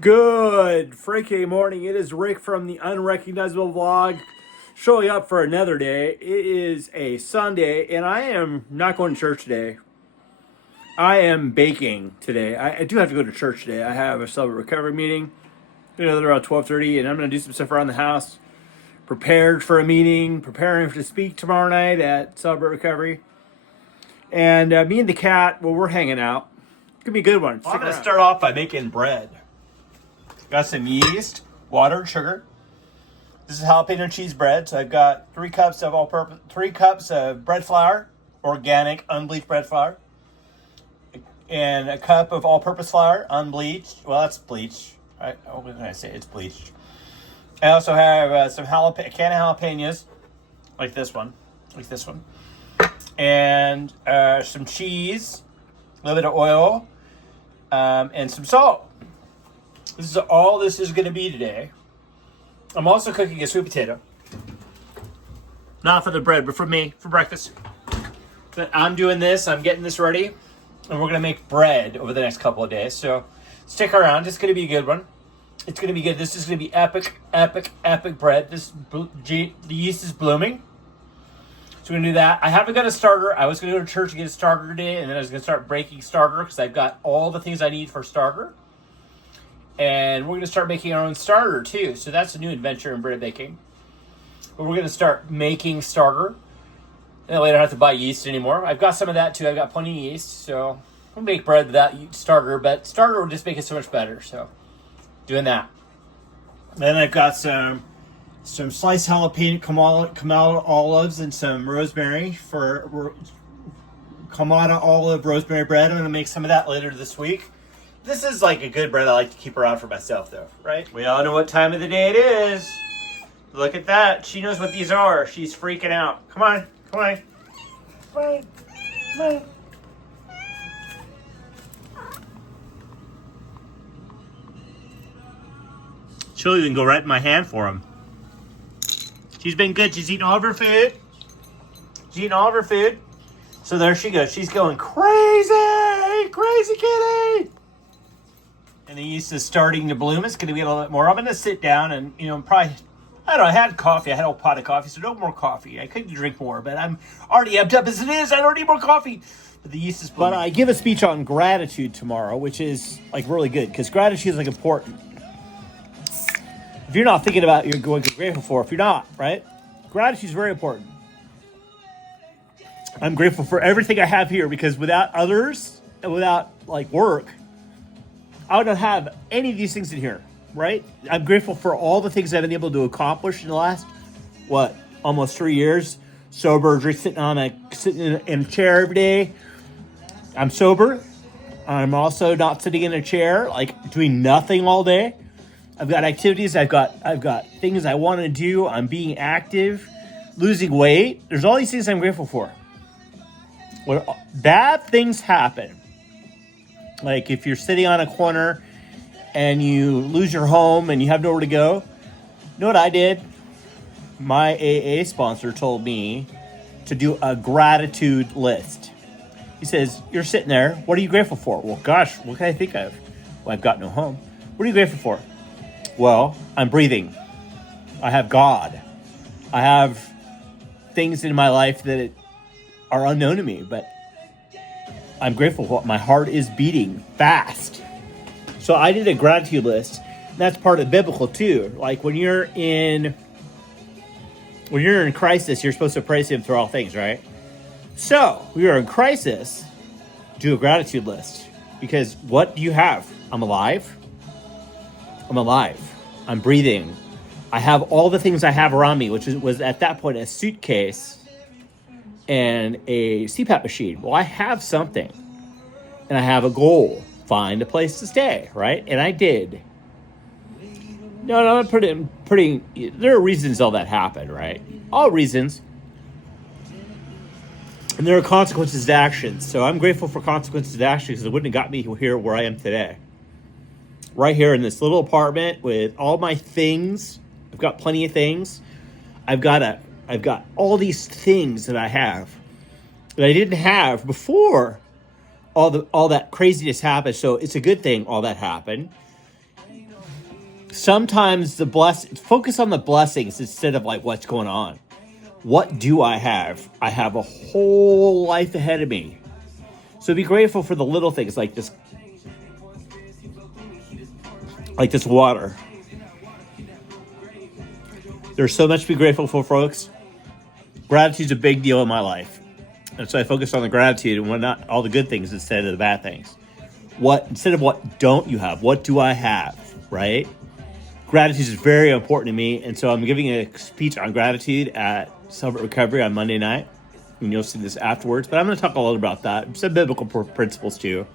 Good freaking morning. It is Rick from the Unrecognizable Vlog showing up for another day. It is a Sunday and I am not going to church today. I am baking today. I do have to go to church today. I have a celebrate recovery meeting. Around 12:30 and I'm going to do some stuff around the house. Prepared for a meeting, preparing to speak tomorrow night at Celebrate Recovery. And me and the cat, well, we're hanging out. It's going to be a good one. I'm going to start off by making bread. Got some yeast, water, and sugar. This is jalapeno cheese bread. So I've got 3 cups of bread flour, organic, unbleached bread flour, and a cup of all-purpose flour, unbleached. Well, that's bleached. What can I say? It's bleached. I also have a can of jalapenos, like this one, and some cheese, a little bit of oil, and some salt. This is all this is going to be today. I'm also cooking a sweet potato. Not for the bread, but for me, for breakfast. But I'm doing this. I'm getting this ready. And we're going to make bread over the next couple of days. So stick around. It's going to be a good one. It's going to be good. This is going to be epic, epic, epic bread. The yeast is blooming. So we're going to do that. I haven't got a starter. I was going to go to church and get a starter today. And then I was going to start breaking starter because I've got all the things I need for starter. And we're going to start making our own starter, too. So that's a new adventure in bread baking. But we're going to start making starter. And that way I don't have to buy yeast anymore. I've got some of that, too. I've got plenty of yeast. So I'll make bread without starter. But starter will just make it so much better. So doing that. Then I've got some sliced jalapeno Kamada olives and some rosemary for Kamada olive rosemary bread. I'm going to make some of that later this week. This is like a good bread I like to keep around for myself, though, right? We all know what time of the day it is. Look at that. She knows what these are. She's freaking out. Come on. Come on. Come on. Come on. She'll even go right in my hand for him. She's been good. She's eating all of her food. So there she goes. She's going crazy. Crazy kitty. And the yeast is starting to bloom. It's going to be a little bit more. I'm going to sit down and, probably, I don't know, I had coffee. I had a whole pot of coffee, so no more coffee. I couldn't drink more, but I'm already amped up as it is. I don't need more coffee. But the yeast is blooming. But I give a speech on gratitude tomorrow, which is, really good, because gratitude is, important. If you're not thinking about what you're grateful for, if you're not, right? Gratitude is very important. I'm grateful for everything I have here, because without others, and without, work, I would not have any of these things in here, right? I'm grateful for all the things I've been able to accomplish in the last, almost 3 years. Sober, sitting in a chair every day. I'm sober. I'm also not sitting in a chair, doing nothing all day. I've got activities. I've got things I want to do. I'm being active, losing weight. There's all these things I'm grateful for. When bad things happen, like if you're sitting on a corner and you lose your home and you have nowhere to go, you know what I did? My AA sponsor told me to do a gratitude list. He says, you're sitting there. What are you grateful for? Well, gosh, what can I think of? Well, I've got no home. What are you grateful for? Well, I'm breathing. I have God. I have things in my life that are unknown to me, but I'm grateful for what my heart is beating fast. So I did a gratitude list. And that's part of biblical too. Like when you're in crisis, you're supposed to praise him through all things, right? So we are in crisis. Do a gratitude list, because what do you have? I'm alive. I'm breathing. I have all the things I have around me, which was at that point a suitcase and a CPAP machine. Well, I have something, and I have a goal. Find a place to stay, right? And I did. No, I'm pretty. There are reasons all that happened, right? All reasons. And there are consequences to actions. So I'm grateful for consequences to actions, because it wouldn't have got me here where I am today. Right here in this little apartment with all my things. I've got plenty of things. I've got all these things that I have that I didn't have before all that craziness happened. So it's a good thing all that happened. sometimes focus on the blessings instead of like what's going on. What do I have? I have a whole life ahead of me. So be grateful for the little things like this water. There's so much to be grateful for, folks. Gratitude's a big deal in my life. And so I focus on the gratitude and not all the good things instead of the bad things. Instead of what don't you have, what do I have, right? Gratitude is very important to me. And so I'm giving a speech on gratitude at Celebrate Recovery on Monday night. And you'll see this afterwards. But I'm going to talk a little about that. Some biblical principles too.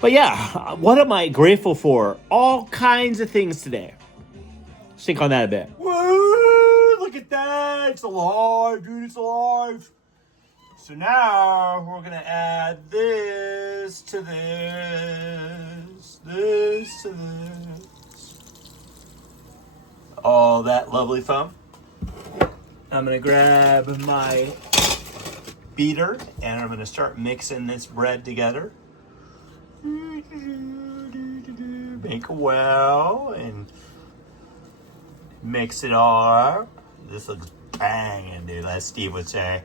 But yeah, what am I grateful for? All kinds of things today. Let's think on that a bit. Woo! Look at that. It's alive, dude. It's alive. So now we're going to add this to this to this. All that lovely foam. I'm going to grab my beater and I'm going to start mixing this bread together. Make well and mix it all up. This looks banging, dude, as Steve would say.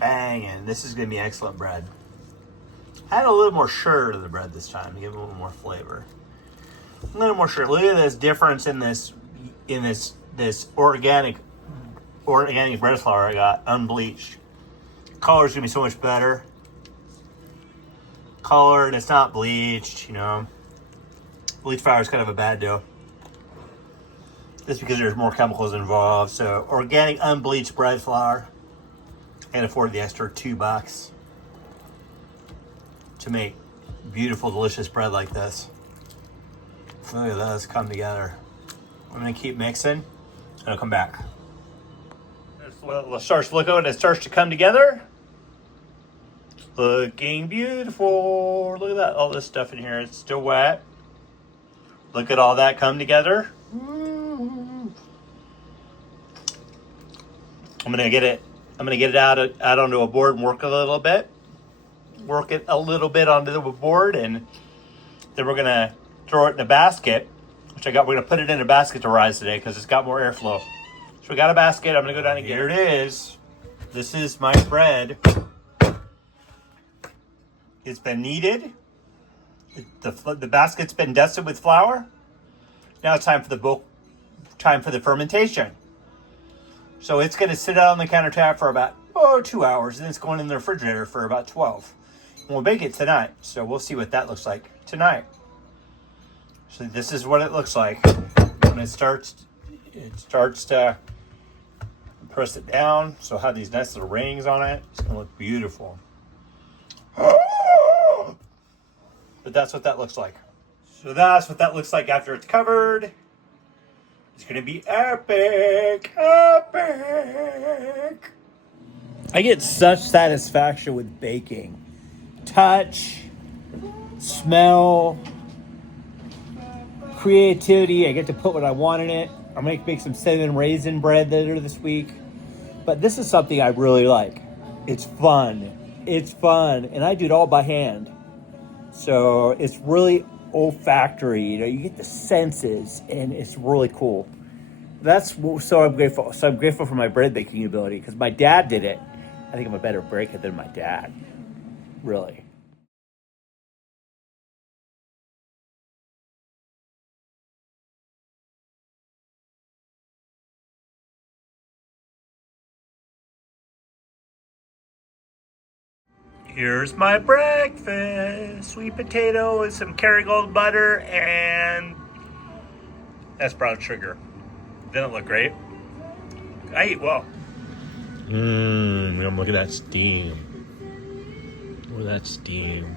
Banging. This is going to be excellent bread. Add a little more sugar to the bread this time to give it a little more flavor. A little more sugar. Look at this difference in this organic bread flour I got, unbleached. Color's going to be so much better. Colored, it's not bleached, you know. Bleached flour is kind of a bad deal. Just because there's more chemicals involved. So organic unbleached bread flour. Can't afford the extra $2 to make beautiful, delicious bread like this. Look at this come together. I'm gonna keep mixing and I'll come back. It starts to look good. It starts to come together. Looking beautiful. Look at that. All this stuff in here. It's still wet. Look at all that come together. I'm gonna get it out onto a board and work it a little bit onto the board, and then we're gonna throw it in a basket, which we're gonna put it in a basket to rise today because it's got more airflow. So we got a basket. I'm gonna go down and get it. Here it is. This is my bread. It's been kneaded. The basket's been dusted with flour. Now it's time for the fermentation. So it's going to sit out on the countertop for about 2 hours, and it's going in the refrigerator for about 12. And we'll bake it tonight, so we'll see what that looks like tonight. So this is what it looks like when it starts to press it down. So have these nice little rings on it. It's going to look beautiful. But that's what that looks like. So that's what that looks like after it's covered. It's going to be epic. Epic. I get such satisfaction with baking. Touch, smell, creativity. I get to put what I want in it. I'm going to make some cinnamon raisin bread later this week. But this is something I really like. It's fun. And I do it all by hand. So it's really olfactory. You know, you get the senses, and it's really cool. So I'm grateful. So I'm grateful for my bread baking ability because my dad did it. I think I'm a better baker than my dad. Really. Here's my breakfast. Sweet potato with some Kerrygold butter and that's brown sugar. Didn't look great. I eat well. Look at that steam. Look at that steam.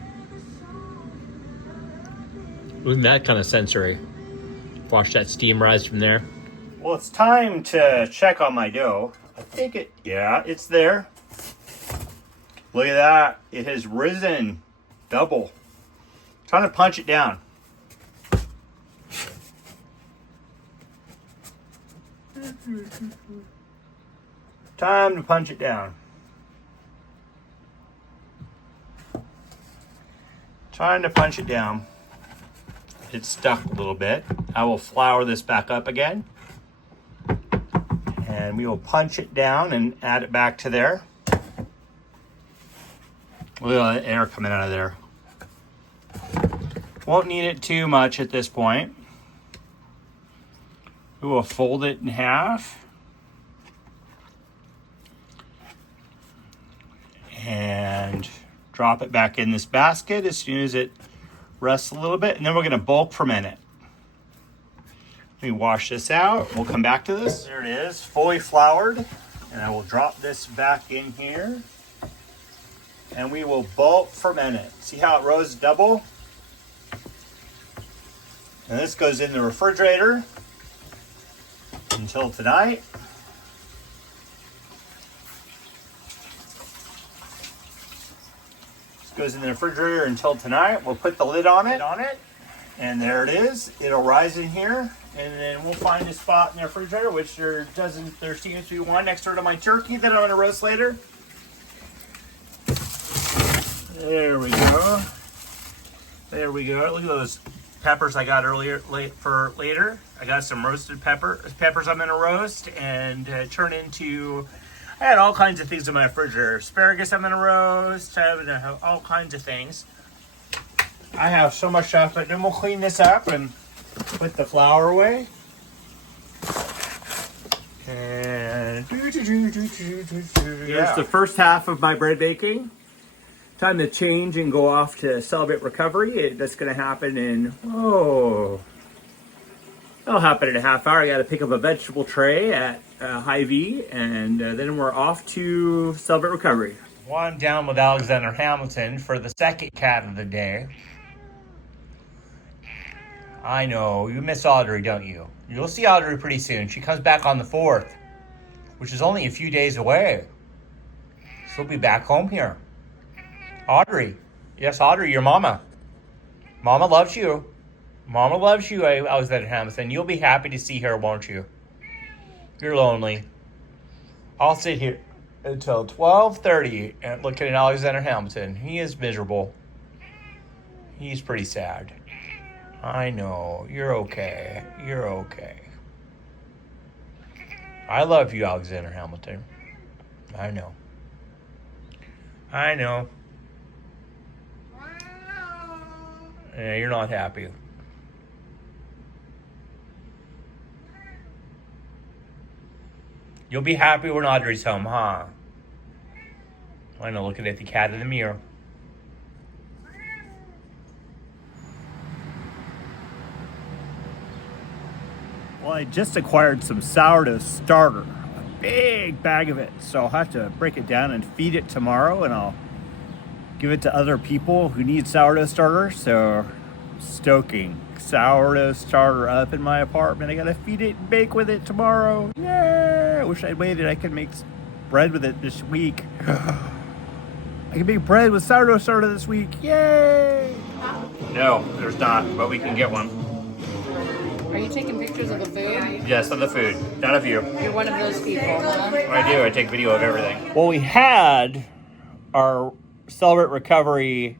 Wasn't that kind of sensory? Watch that steam rise from there. Well, it's time to check on my dough. I think it's there. Look at that. It has risen double. Time to punch it down. Time to punch it down. Time to punch it down. It's stuck a little bit. I will flour this back up again. And we will punch it down and add it back to there. Look at all the air coming out of there. Won't need it too much at this point. We will fold it in half. And drop it back in this basket as soon as it rests a little bit. And then we're going to bulk ferment it. Let me wash this out. We'll come back to this. There it is, fully floured. And I will drop this back in here. And we will bulk ferment it. See how it rose double? And this goes in the refrigerator until tonight. This goes in the refrigerator until tonight. We'll put the lid on it. And there it is. It'll rise in here. And then we'll find a spot in the refrigerator, which there seems to be one next door to my turkey that I'm going to roast later. There we go. There we go. Look at those peppers I got for later. I got some roasted peppers I'm going to roast and turn into. I had all kinds of things in my refrigerator. Asparagus I'm going to roast. I have all kinds of things. I have so much stuff, but then we'll clean this up and put the flour away. And here's the first half of my bread baking. Time to change and go off to celebrate recovery. That's going to happen that'll happen in a half hour. I got to pick up a vegetable tray at Hy-Vee, and then we're off to celebrate recovery. Well, I'm down with Alexander Hamilton for the second cat of the day. I know, you miss Audrey, don't you? You'll see Audrey pretty soon. She comes back on the 4th, which is only a few days away. She'll be back home here. Audrey. Yes, Audrey, your mama. Mama loves you. Mama loves you, Alexander Hamilton. You'll be happy to see her, won't you? You're lonely. I'll sit here until 12:30 and look at Alexander Hamilton. He is miserable. He's pretty sad. I know. You're okay. You're okay. I love you, Alexander Hamilton. I know. I know. Yeah, you're not happy. You'll be happy when Audrey's home, huh? I know, looking at the cat in the mirror. Well, I just acquired some sourdough starter, a big bag of it. So I'll have to break it down and feed it tomorrow, and I'll give it to other people who need sourdough starter. So stoking sourdough starter up in my apartment. I gotta feed it and bake with it tomorrow. Yay! I wish I'd waited. I could make bread with it this week. I can make bread with sourdough starter this week. Yay! No, there's not, but we can get one. Are you taking pictures of the food? Yes, of the food. None of you. You're one of those people, huh? I do. I take video of everything. Well, we had our Celebrate Recovery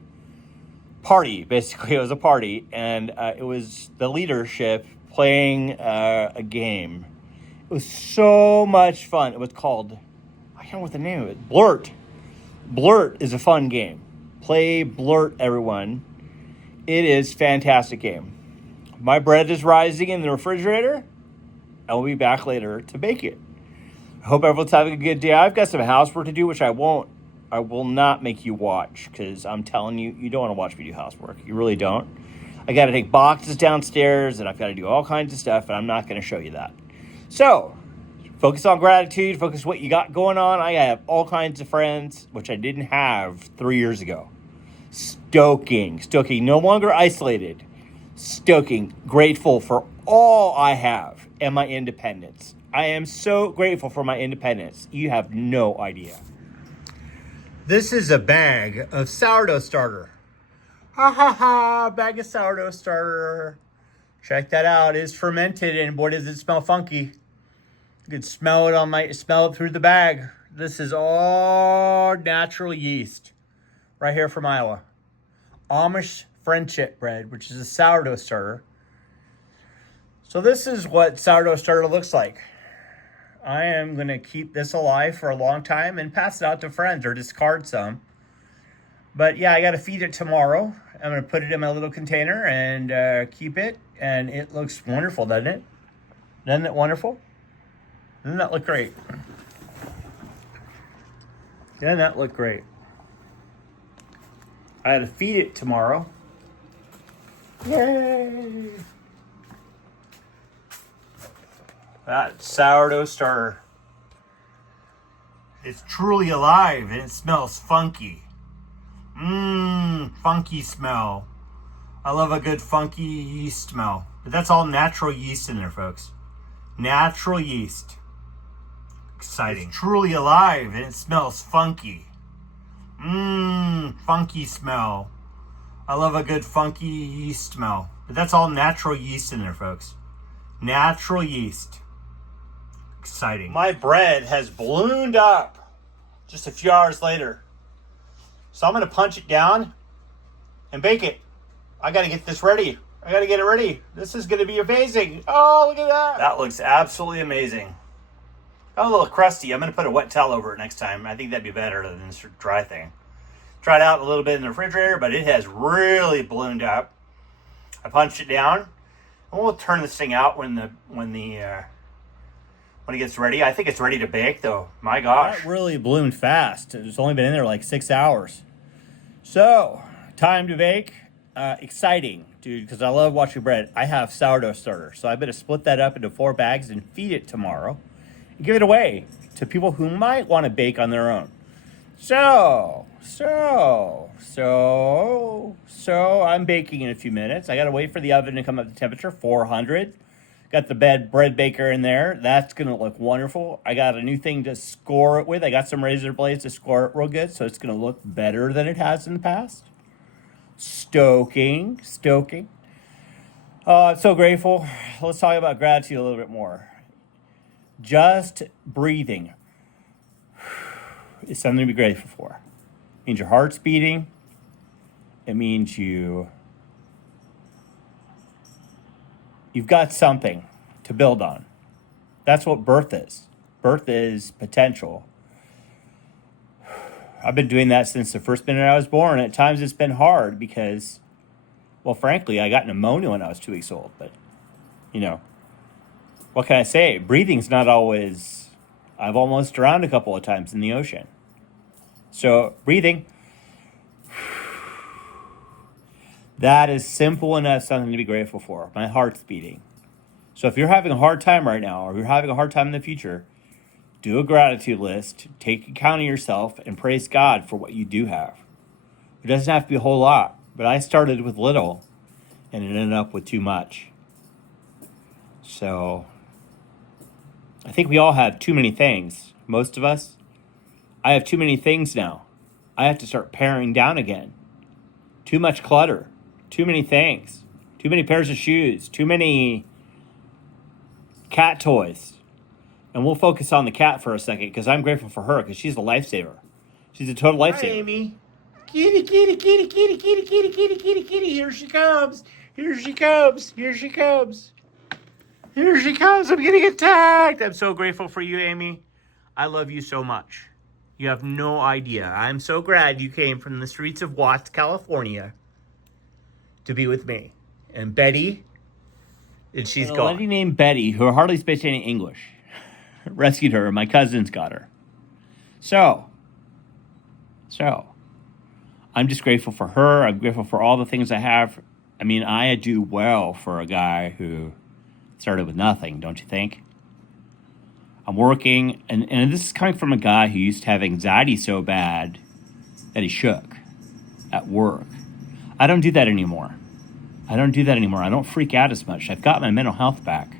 party. Basically, it was a party, and it was the leadership playing a game. It was so much fun. It was called, I can't remember what the name of it. Blurt. Blurt is a fun game. Play Blurt, everyone. It is a fantastic game. My bread is rising in the refrigerator. I will be back later to bake it. I hope everyone's having a good day. I've got some housework to do, which I will not make you watch, because I'm telling you, you don't want to watch me do housework. You really don't. I got to take boxes downstairs, and I've got to do all kinds of stuff, and I'm not going to show you that. So, focus on gratitude. Focus what you got going on. I have all kinds of friends, which I didn't have 3 years ago. Stoking, no longer isolated. Stoking, grateful for all I have and my independence. I am so grateful for my independence. You have no idea. This is a bag of sourdough starter. Ha ha ha, bag of sourdough starter. Check that out. It is fermented, and boy, does it smell funky. You can smell it through the bag. This is all natural yeast right here from Iowa. Amish friendship bread, which is a sourdough starter. So this is what sourdough starter looks like. I am going to keep this alive for a long time and pass it out to friends or discard some. But yeah, I got to feed it tomorrow. I'm going to put it in my little container and keep it. And it looks wonderful, doesn't it? Doesn't it wonderful? Doesn't that look great? Doesn't that look great? I got to feed it tomorrow. Yay! That sourdough starter. It's truly alive and it smells funky. Funky smell. I love a good funky yeast smell. But that's all natural yeast in there, folks. Natural yeast. Exciting. It's truly alive and it smells funky. Funky smell. I love a good funky yeast smell. But that's all natural yeast in there, folks. Natural yeast. Exciting. My bread has ballooned up just a few hours later. So I'm going to punch it down and bake it. I got to get this ready. I got to get it ready. This is going to be amazing. Oh, look at that. That looks absolutely amazing. Got a little crusty. I'm going to put a wet towel over it next time. I think that'd be better than this dry thing. Tried out a little bit in the refrigerator, but it has really ballooned up. I punched it down. And we'll turn this thing out when it gets ready. I think it's ready to bake, though. My gosh. That really ballooned fast. It's only been in there like 6 hours. So, time to bake. Exciting, dude, because I love watching bread. I have sourdough starter, so I better split that up into 4 bags and feed it tomorrow. And give it away to people who might want to bake on their own. So, I'm baking in a few minutes. I got to wait for the oven to come up to temperature, 400. Got the bread baker in there. That's going to look wonderful. I got a new thing to score it with. I got some razor blades to score it real good, so it's going to look better than it has in the past. Stoking. I'm so grateful. Let's talk about gratitude a little bit more. Just breathing is something to be grateful for. It means your heart's beating. It means you've got something to build on. That's what birth is. Birth is potential. I've been doing that since the first minute I was born. At times it's been hard because, well, frankly, I got pneumonia when I was 2 weeks old. But, what can I say? Breathing's not always... I've almost drowned a couple of times in the ocean. So, breathing... That is simple enough, something to be grateful for. My heart's beating. So if you're having a hard time right now, or you're having a hard time in the future, do a gratitude list, take account of yourself, and praise God for what you do have. It doesn't have to be a whole lot, but I started with little, and it ended up with too much. So I think we all have too many things. Most of us. I have too many things now. I have to start paring down again. Too much clutter. Too many things. Too many pairs of shoes. Too many cat toys. And we'll focus on the cat for a second because I'm grateful for her because she's a lifesaver. She's a total lifesaver. Hi, Amy. Kitty, kitty, kitty, kitty, kitty, kitty, kitty, kitty, kitty. Here she comes. Here she comes. Here she comes. Here she comes. I'm getting attacked. I'm so grateful for you, Amy. I love you so much. You have no idea. I'm so glad you came from the streets of Watts, California to be with me. And Betty, and she's gone. A lady named Betty, who hardly speaks any English, rescued her. My cousins got her. So, I'm just grateful for her. I'm grateful for all the things I have. I mean, I do well for a guy who started with nothing, don't you think? I'm working, and this is coming from a guy who used to have anxiety so bad that he shook at work. I don't do that anymore. I don't freak out as much. I've got my mental health back.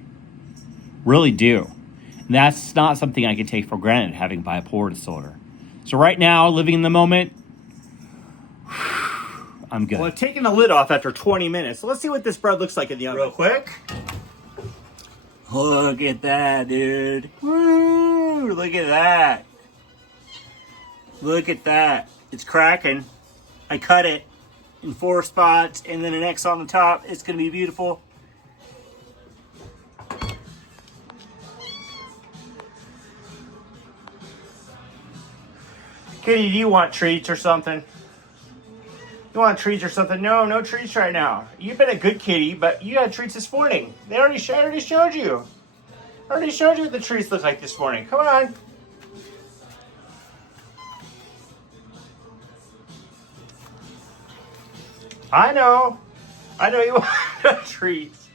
Really do. And that's not something I can take for granted, having bipolar disorder. So right now, living in the moment, I'm good. Well, I've taken the lid off after 20 minutes. So let's see what this bread looks like in the oven. Real quick. Look at that, dude. Woo! Look at that. Look at that. It's cracking. I cut it. in 4 spots, and then an X on the top. It's going to be beautiful. Kitty, do you want treats or something? You want treats or something? No, no treats right now. You've been a good kitty, but you had treats this morning. I already showed you. I already showed you what the treats look like this morning. Come on. I know you want treats.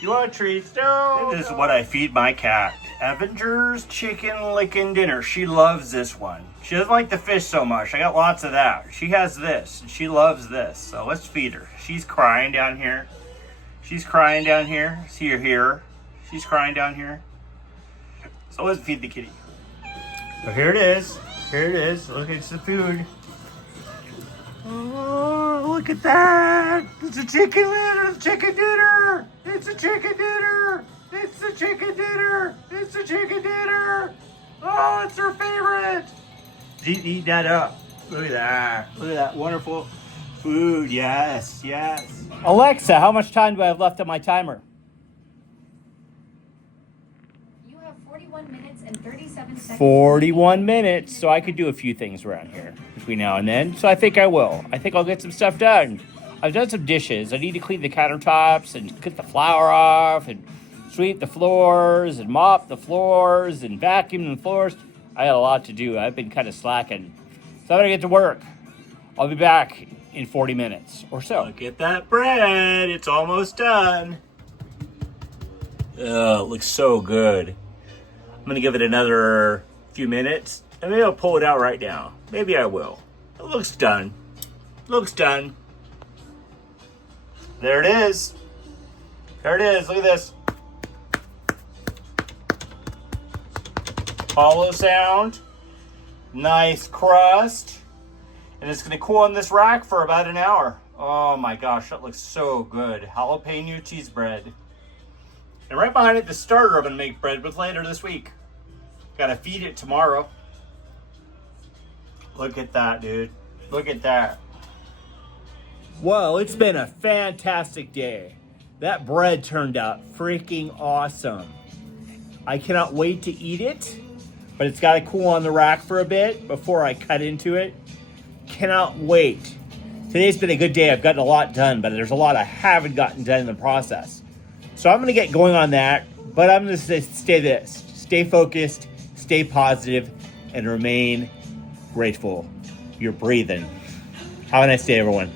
You want treats? No. This is what I feed my cat. Avenger's chicken licking dinner. She loves this one. She doesn't like the fish so much. I got lots of that. She has this, and she loves this. So let's feed her. She's crying down here. She's crying down here. See her here. She's crying down here. So let's feed the kitty. So here it is. Here it is. Look, it's the food. Oh, look at that. It's a chicken dinner. It's a chicken dinner. It's a chicken dinner. It's a chicken dinner. It's a chicken dinner. Oh, it's her favorite. Eat that up. Look at that. Look at that wonderful food. Yes, yes. Alexa, how much time do I have left on my timer? You have 41 minutes and 37 seconds. 41 minutes, so I could do a few things around here between now and then. So I think I will. I think I'll get some stuff done. I've done some dishes. I need to clean the countertops and get the flour off and sweep the floors and mop the floors and vacuum the floors. I got a lot to do. I've been kind of slacking. So I'm going to get to work. I'll be back in 40 minutes or so. Look at that bread. It's almost done. Oh, it looks so good. I'm going to give it another few minutes, and maybe I'll pull it out right now. Maybe I will. It looks done. Looks done. There it is. There it is. Look at this. Hollow sound. Nice crust. And it's going to cool on this rack for about an hour. Oh my gosh, that looks so good. Jalapeno cheese bread. And right behind it, the starter I'm going to make bread with later this week. Got to feed it tomorrow. Look at that, dude. Look at that. Well, it's been a fantastic day. That bread turned out freaking awesome. I cannot wait to eat it, but it's got to cool on the rack for a bit before I cut into it. Cannot wait. Today's been a good day. I've gotten a lot done, but there's a lot I haven't gotten done in the process. So I'm going to get going on that, but I'm going to stay focused, stay positive, and remain grateful. You're breathing. Have a nice day, everyone.